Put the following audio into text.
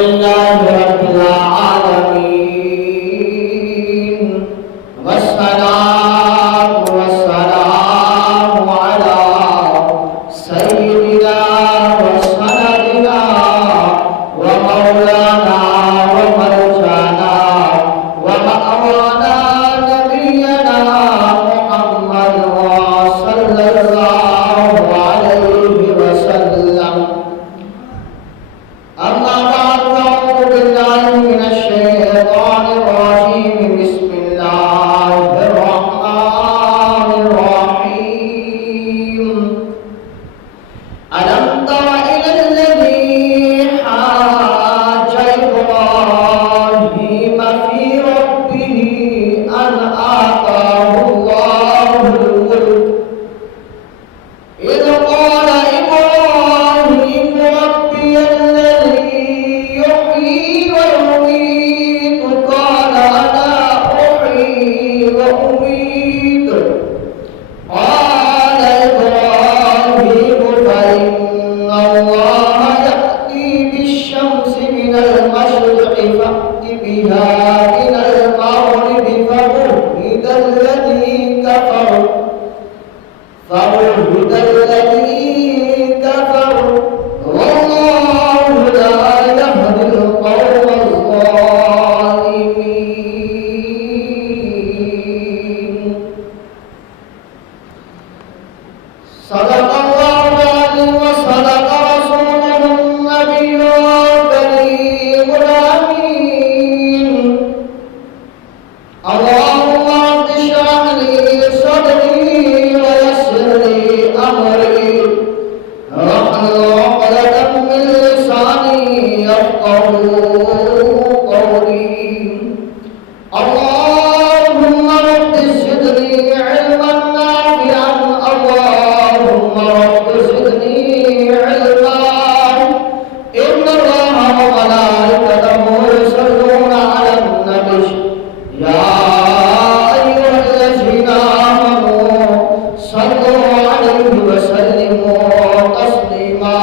لله رب العالمين والصلاة والسلام على سيدنا وسندنا ومولانا ومرجانا ومأوانا نبينا محمد صلى الله عليه وسلم. أما بعد فأعوذ بالله من الشيطان الرجيم. بسم الله الرحمن الرحيم. ألم تر إلى الذي حاج إبراهيم في ربه أن آتاه الله الملك إذ قال إبراهيم ربي الذي يحيي ويميت قال أنا أحيي وأميت قال إبراهيم فإن الله يأتي بالشمس من المشرق فأت بها من المغرب فبهت الذي كفر والله لا يهدي القوم الظالمين. صدق الله العظيم وصدق رسوله النبي الكريم الأمين. اللهم رب اشرح لي صدري ويسر لي أمري واحلل عقدة من لساني يفقهوا قولي. اللهم رب زدني علما نافعا. اللهم رب زدني علما. إن الله وملائكته يصلون على النبي يا أيها الذين آمنوا صلوا عليه وسلموا تسليما.